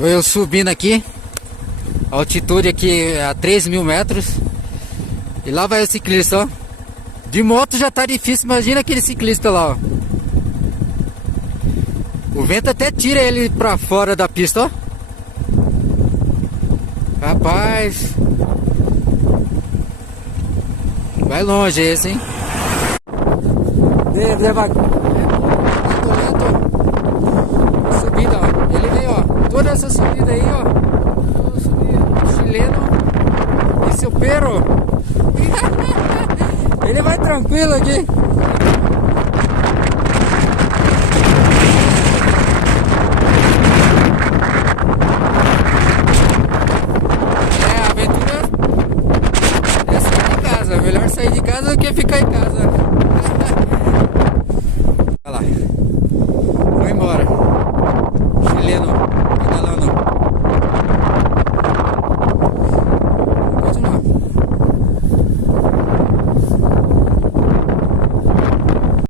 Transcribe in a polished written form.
Tô eu subindo aqui. A altitude aqui é a 3.000 metros. E lá vai o ciclista, ó. De moto já tá difícil, imagina aquele ciclista lá, ó. O vento até tira ele pra fora da pista, ó. Rapaz, vai longe esse, hein? Subida, ó. Ele veio, ó. Toda essa subida aí, ó. Chileno e seu perro. Ele vai tranquilo aqui. Melhor sair de casa do que ficar em casa. Olha lá. Foi embora. Chileno pedalando.